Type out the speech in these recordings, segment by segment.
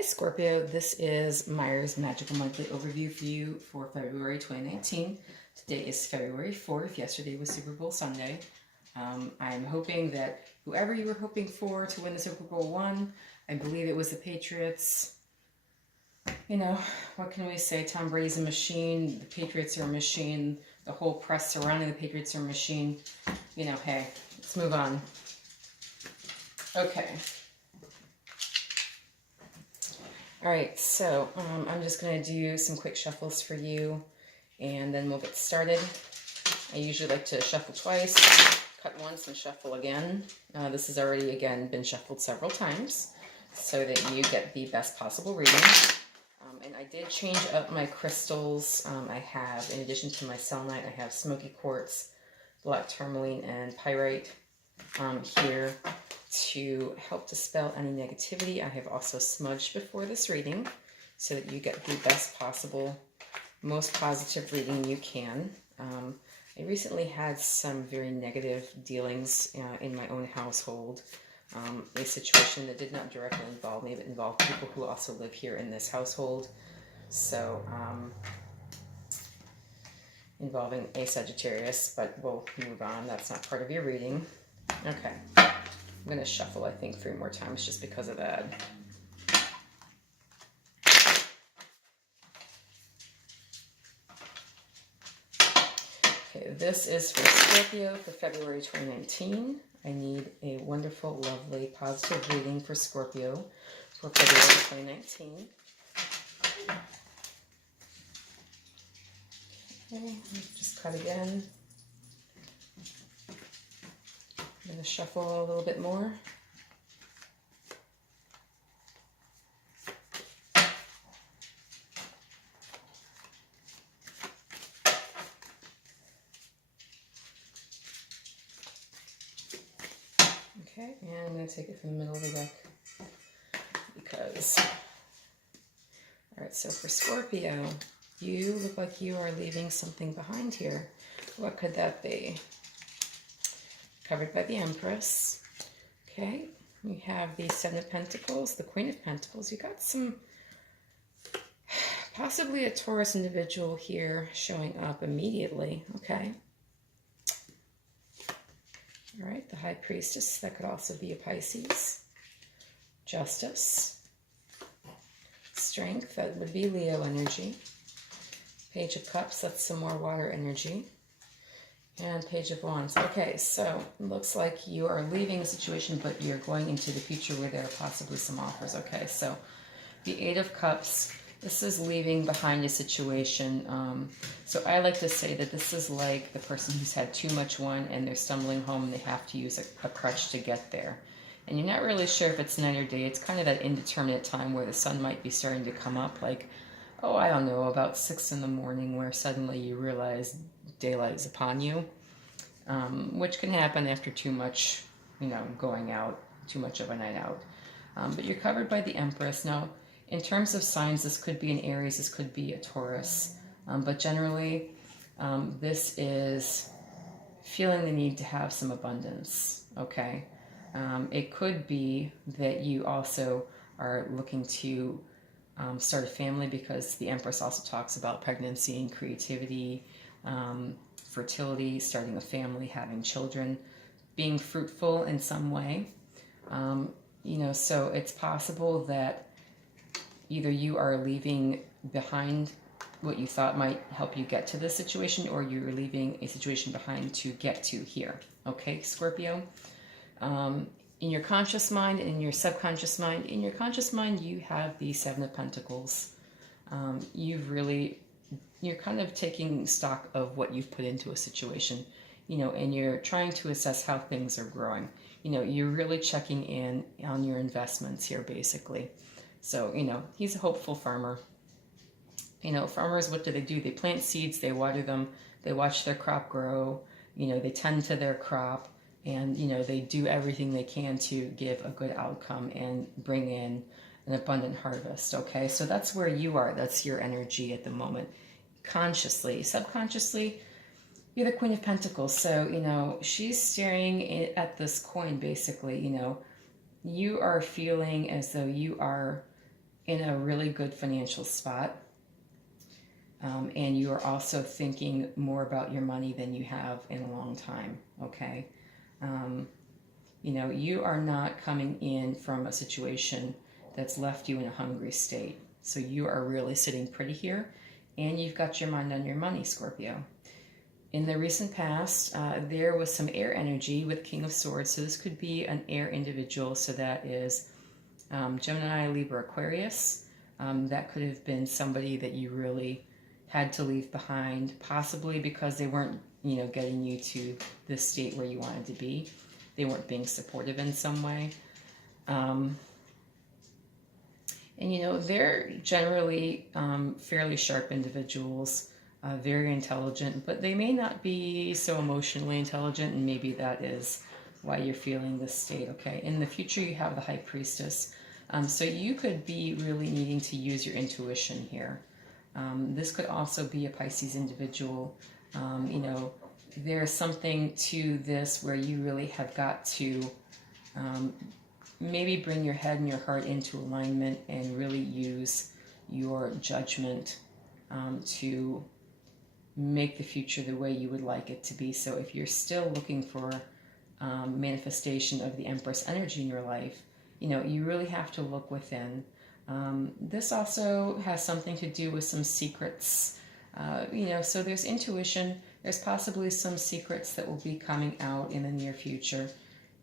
Hi Scorpio, this is Myers Magical Monthly Overview for you for February 2019. Today is February 4th. Yesterday was Super Bowl Sunday. I'm hoping that whoever you were hoping for to win the Super Bowl won. I believe it was the Patriots. You know, what can we say? Tom Brady's a machine. The Patriots are a machine. The whole press surrounding the Patriots are a machine. You know, hey, let's move on. Okay. All right, so I'm just going to do some quick shuffles for you, and then we'll get started. I usually like to shuffle twice, cut once, and shuffle again. This has already, again, been shuffled several times so that you get the best possible reading. And I did change up my crystals. I have, in addition to my selenite, I have smoky quartz, black tourmaline, and pyrite here to help dispel any negativity. I have also smudged before this reading so that you get the best possible, most positive reading you can. I recently had some very negative dealings in my own household. A situation that did not directly involve me, but involved people who also live here in this household. So, involving a Sagittarius, but we'll move on. That's not part of your reading. Okay. I'm going to shuffle, I think, 3 more times just because of that. Okay, this is for Scorpio for February 2019. I need a wonderful, lovely, positive reading for Scorpio for February 2019. Okay, just cut again. I'm going to shuffle a little bit more. Okay, and I'm going to take it from the middle of the deck because... Alright, so for Scorpio, you look like you are leaving something behind here. What could that be? Covered by the Empress. Okay, we have the Seven of Pentacles, the Queen of Pentacles. You got some, possibly a Taurus individual here showing up immediately. Okay. All right, the High Priestess, that could also be a Pisces. Justice. Strength, that would be Leo energy. Page of Cups, that's some more water energy. And Page of Wands. Okay, so it looks like you are leaving a situation, but you're going into the future where there are possibly some offers. Okay, so the Eight of Cups, this is leaving behind a situation. So I like to say that this is like the person who's had too much wine and they're stumbling home and they have to use a crutch to get there. And you're not really sure if it's night or day. It's kind of that indeterminate time where the sun might be starting to come up, like, oh, I don't know, about 6 in the morning, where suddenly you realize daylight is upon you, which can happen after too much, going out, too much of a night out. But you're covered by the Empress. Now, in terms of signs, this could be an Aries, this could be a Taurus, but generally, this is feeling the need to have some abundance, okay? It could be that you also are looking to start a family, because the Empress also talks about pregnancy and creativity, fertility, starting a family, having children, being fruitful in some way. So it's possible that either you are leaving behind what you thought might help you get to this situation, or you're leaving a situation behind to get to here. Okay, Scorpio? In your conscious mind and in your subconscious mind, in your conscious mind, you have the Seven of Pentacles. You're kind of taking stock of what you've put into a situation, and you're trying to assess how things are growing. You're really checking in on your investments here, basically. So, he's a hopeful farmer. Farmers, what do? They plant seeds, they water them, they watch their crop grow, they tend to their crop, and, they do everything they can to give a good outcome and bring in an abundant harvest, okay? So that's where you are. That's your energy at the moment. Consciously, subconsciously, you're the Queen of Pentacles. So, she's staring at this coin, basically. You are feeling as though you are in a really good financial spot. And you are also thinking more about your money than you have in a long time, okay? You know, you are not coming in from a situation that's left you in a hungry state. So you are really sitting pretty here, and you've got your mind on your money, Scorpio. In the recent past, there was some air energy with King of Swords. So this could be an air individual. So that is Gemini, Libra, Aquarius. That could have been somebody that you really had to leave behind, possibly because they weren't, you know, getting you to the state where you wanted to be. They weren't being supportive in some way. And, you know, they're generally fairly sharp individuals, very intelligent, but they may not be so emotionally intelligent, and maybe that is why you're feeling this state, okay? In the future, you have the High Priestess. So you could be really needing to use your intuition here. This could also be a Pisces individual. You know, there's something to this where you really have got to maybe bring your head and your heart into alignment and really use your judgment to make the future the way you would like it to be. So if you're still looking for manifestation of the Empress energy in your life, you know, you really have to look within. This also has something to do with some secrets, you know, so there's intuition. There's possibly some secrets that will be coming out in the near future.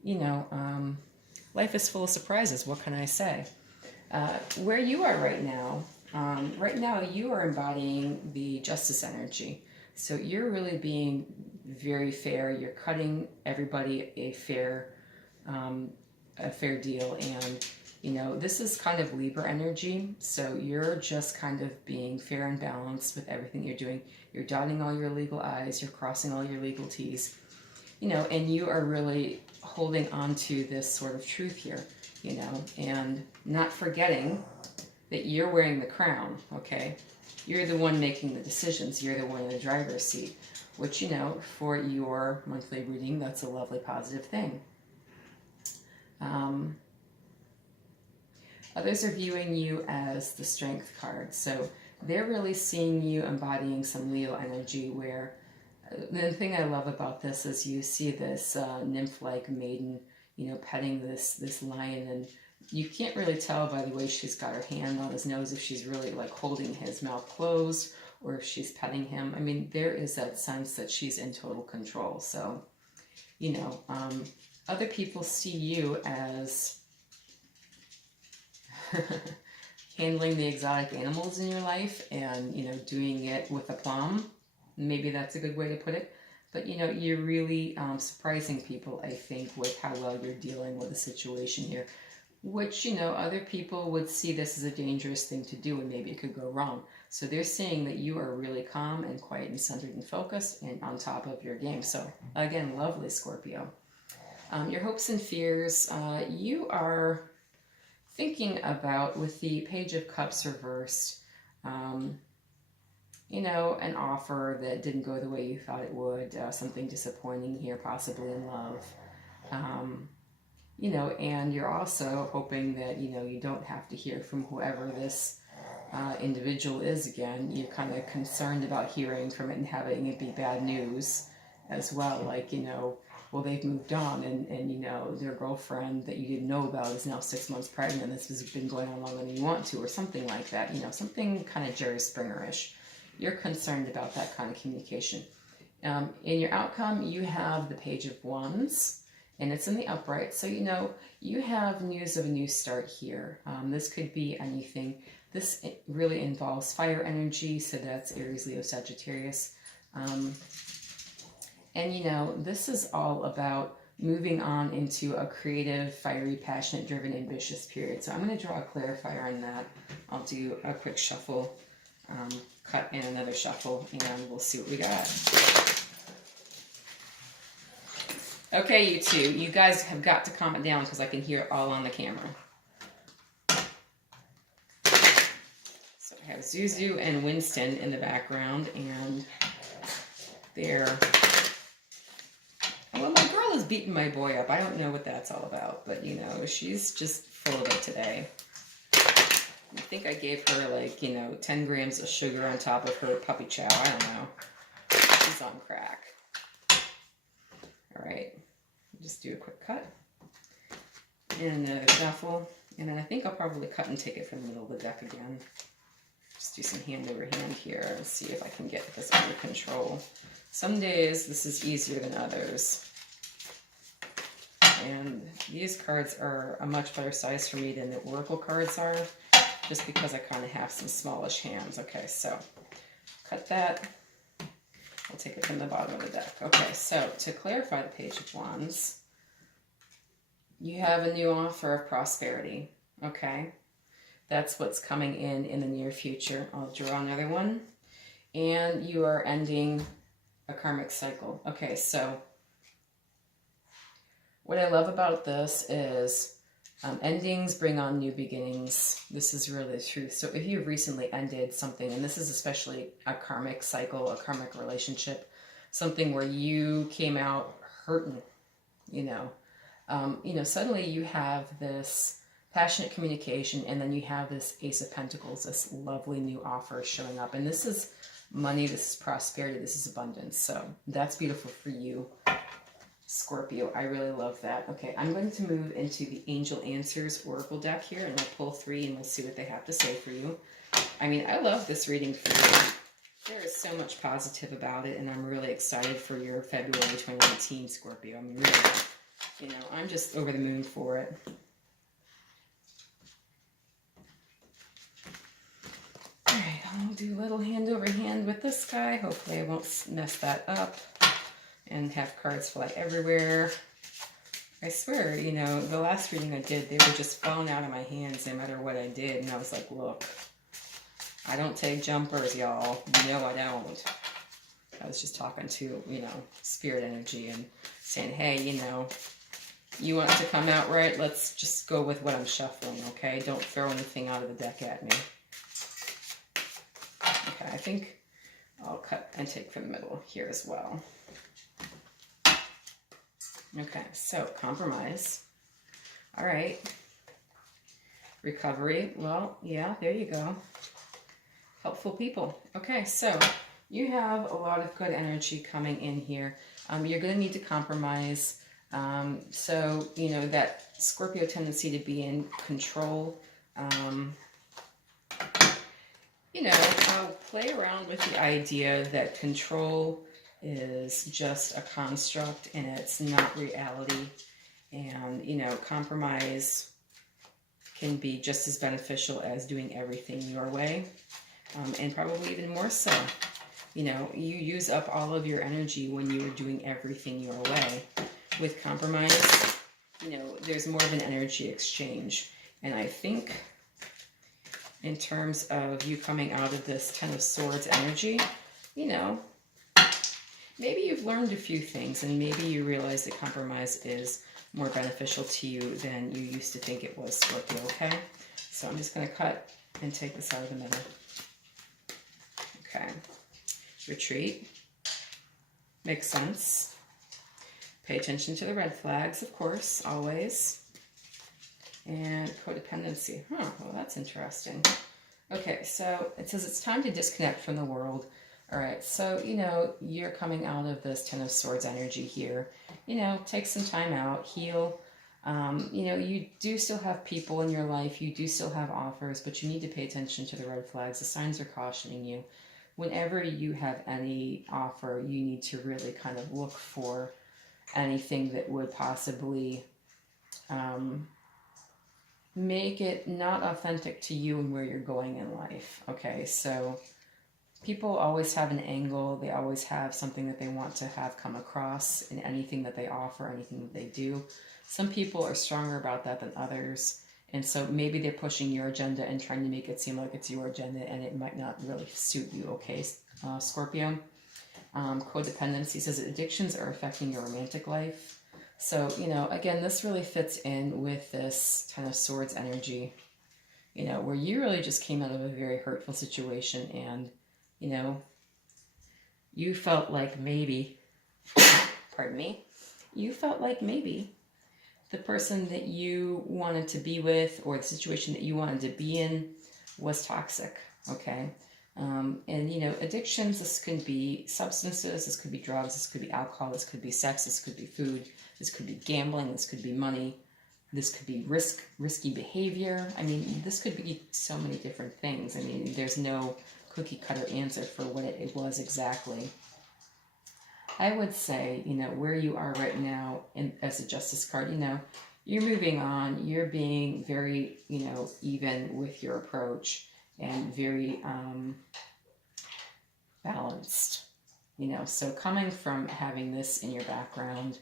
You know, life is full of surprises. What can I say? Where you are right now you are embodying the Justice energy. So you're really being very fair. You're cutting everybody a fair deal. And, you know, this is kind of Libra energy. So you're just kind of being fair and balanced with everything you're doing. You're dotting all your legal I's. You're crossing all your legal T's. You know, and you are really holding on to this sort of truth here, you know, and not forgetting that you're wearing the crown, okay? You're the one making the decisions. You're the one in the driver's seat, which, you know, for your monthly reading, that's a lovely positive thing. Others are viewing you as the Strength card. So they're really seeing you embodying some Leo energy, where the thing I love about this is you see this nymph-like maiden, you know, petting this lion, and you can't really tell by the way she's got her hand on his nose if she's really like holding his mouth closed or if she's petting him. I mean, there is that sense that she's in total control. So, you know, other people see you as handling the exotic animals in your life and, you know, doing it with aplomb. Maybe that's a good way to put it. But, you know, you're really surprising people, I think, with how well you're dealing with the situation here. Which, you know, other people would see this as a dangerous thing to do and maybe it could go wrong. So they're saying that you are really calm and quiet and centered and focused and on top of your game. So, again, lovely, Scorpio. Your hopes and fears, you are thinking about, with the Page of Cups reversed, you know, an offer that didn't go the way you thought it would, something disappointing here, possibly in love. You know, and you're also hoping that, you know, you don't have to hear from whoever this individual is again. You're kind of concerned about hearing from it and having it be bad news as well. Like, you know, well, they've moved on and you know, their girlfriend that you didn't know about is now 6 months pregnant. This has been going on longer than you want to, or something like that. You know, something kind of Jerry Springer-ish. You're concerned about that kind of communication. In your outcome, you have the Page of Wands, and it's in the upright. So, you know, you have news of a new start here. This could be anything. This really involves fire energy, so that's Aries, Leo, Sagittarius. And, you know, this is all about moving on into a creative, fiery, passionate, driven, ambitious period. So I'm going to draw a clarifier on that. I'll do a quick shuffle, cut and another shuffle, and we'll see what we got. Okay, you two, you guys have got to calm it down because I can hear it all on the camera. So I have Zuzu and Winston in the background, and they're... Well, my girl is beating my boy up. I don't know what that's all about, but, you know, she's just full of it today. I think I gave her like, 10 grams of sugar on top of her puppy chow. I don't know. She's on crack. All right. Just do a quick cut. And a duffel. And then I think I'll probably cut and take it from the middle of the deck again. Just do some hand over hand here and see if I can get this under control. Some days this is easier than others. And these cards are a much better size for me than the Oracle cards are, just because I kind of have some smallish hands. Okay, so cut that. I'll take it from the bottom of the deck. Okay, so to clarify the Page of Wands, you have a new offer of prosperity, okay? That's what's coming in the near future. I'll draw another one. And you are ending a karmic cycle. Okay, so what I love about this is endings bring on new beginnings. This is really the truth. So if you've recently ended something, and this is especially a karmic cycle, a karmic relationship, something where you came out hurting, suddenly you have this passionate communication, and then you have this Ace of Pentacles, this lovely new offer showing up. And this is money, this is prosperity, this is abundance. So that's beautiful for you, Scorpio. I really love that. Okay, I'm going to move into the Angel Answers Oracle deck here, and I'll pull 3 and we'll see what they have to say for you. I mean, I love this reading for you. There is so much positive about it, and I'm really excited for your February 2019, Scorpio. I mean, really, I'm just over the moon for it. All right, I'll do a little hand over hand with this guy. Hopefully I won't mess that up and have cards fly everywhere. I swear, the last reading I did, they were just falling out of my hands no matter what I did. And I was like, look, I don't take jumpers, y'all. No, I don't. I was just talking to, spirit energy and saying, hey, you want it to come out right? Let's just go with what I'm shuffling, okay? Don't throw anything out of the deck at me. Okay, I think I'll cut and take from the middle here as well. Okay, so compromise. All right. Recovery. Well, yeah, there you go. Helpful people. Okay, so you have a lot of good energy coming in here. You're going to need to compromise. So, that Scorpio tendency to be in control. I'll play around with the idea that control is just a construct and it's not reality. And, compromise can be just as beneficial as doing everything your way. And probably even more so. You use up all of your energy when you're doing everything your way. With compromise, there's more of an energy exchange. And I think in terms of you coming out of this Ten of Swords energy, maybe you've learned a few things, and maybe you realize that compromise is more beneficial to you than you used to think it was, Scorpio, okay? So I'm just going to cut and take this out of the middle. Okay. Retreat. Makes sense. Pay attention to the red flags, of course, always. And codependency. Well, that's interesting. Okay, so it says it's time to disconnect from the world. All right, so, you're coming out of this Ten of Swords energy here. Take some time out, heal. You do still have people in your life. You do still have offers, but you need to pay attention to the red flags. The signs are cautioning you. Whenever you have any offer, you need to really kind of look for anything that would possibly make it not authentic to you and where you're going in life. Okay, so people always have an angle. They always have something that they want to have come across in anything that they offer, anything that they do. Some people are stronger about that than others. And so maybe they're pushing your agenda and trying to make it seem like it's your agenda, and it might not really suit you, okay, Scorpio? Codependency says that addictions are affecting your romantic life. So, again, this really fits in with this Ten of Swords energy, where you really just came out of a very hurtful situation and, you felt like maybe, pardon me, you felt like maybe the person that you wanted to be with or the situation that you wanted to be in was toxic, okay? And, you know, addictions, this could be substances, this could be drugs, this could be alcohol, this could be sex, this could be food, this could be gambling, this could be money, this could be risky behavior. I mean, this could be so many different things. I mean, there's no cookie cutter answer for what it was exactly. I would say, you know, where you are right now as a Justice card, you know, you're moving on, you're being very, you know, even with your approach and very balanced, you know. So coming from having this in your background,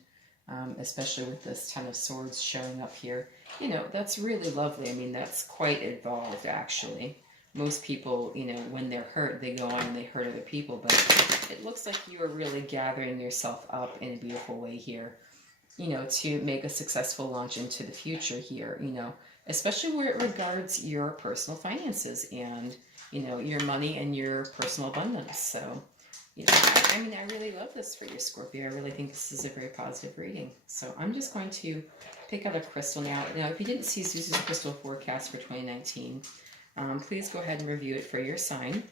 especially with this Ten of Swords showing up here, you know, that's really lovely. I mean, that's quite involved, actually. Most people, you know, when they're hurt, they go on and they hurt other people, but it looks like you are really gathering yourself up in a beautiful way here, you know, to make a successful launch into the future here, you know, especially where it regards your personal finances and, you know, your money and your personal abundance. So, you know, I mean, I really love this for you, Scorpio. I really think this is a very positive reading. So I'm just going to pick out a crystal now. Now, if you didn't see Susan's crystal forecast for 2019, please go ahead and review it for your sign.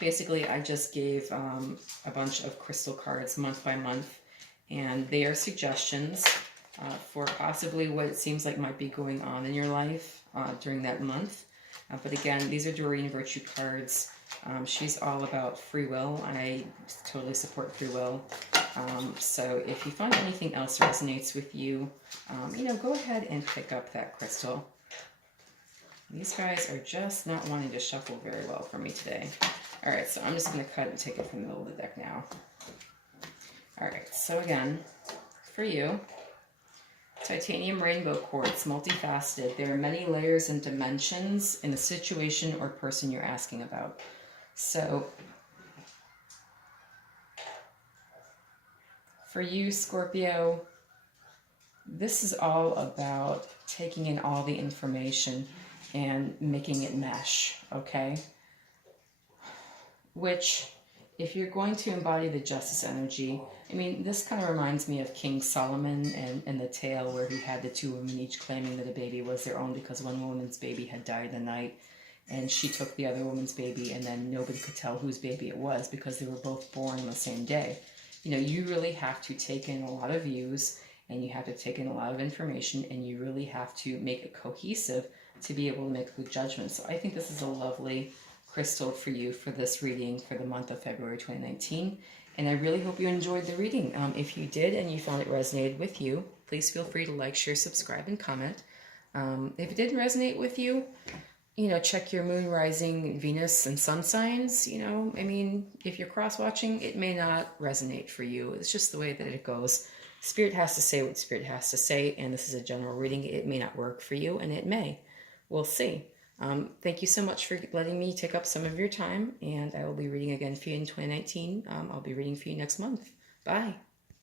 Basically, I just gave a bunch of crystal cards month by month, and they are suggestions for possibly what it seems like might be going on in your life during that month. But again, these are Doreen Virtue cards. She's all about free will. I totally support free will. So if you find anything else resonates with you, you know, go ahead and pick up that crystal. These guys are just not wanting to shuffle very well for me today. All right, so I'm just going to cut and take it from the middle of the deck now. All right, so again, for you, titanium rainbow quartz, multifaceted. There are many layers and dimensions in the situation or person you're asking about. So for you, Scorpio, this is all about taking in all the information and making it mesh, okay? Which, if you're going to embody the justice energy, I mean, this kind of reminds me of King Solomon and the tale where he had the two women each claiming that a baby was their own because one woman's baby had died the night, and she took the other woman's baby, and then nobody could tell whose baby it was because they were both born on the same day. You know, you really have to take in a lot of views, and you have to take in a lot of information, and you really have to make it cohesive to be able to make a good judgment. So I think this is a lovely crystal for you for this reading for the month of February 2019. And I really hope you enjoyed the reading. If you did and you found it resonated with you, please feel free to like, share, subscribe, and comment. If it didn't resonate with you, you know, check your moon, rising, Venus, and sun signs. You know, I mean, if you're cross-watching, it may not resonate for you. It's just the way that it goes. Spirit has to say what Spirit has to say, and this is a general reading. It may not work for you, and it may. We'll see. Thank you so much for letting me take up some of your time, and I will be reading again for you in 2019. I'll be reading for you next month. Bye.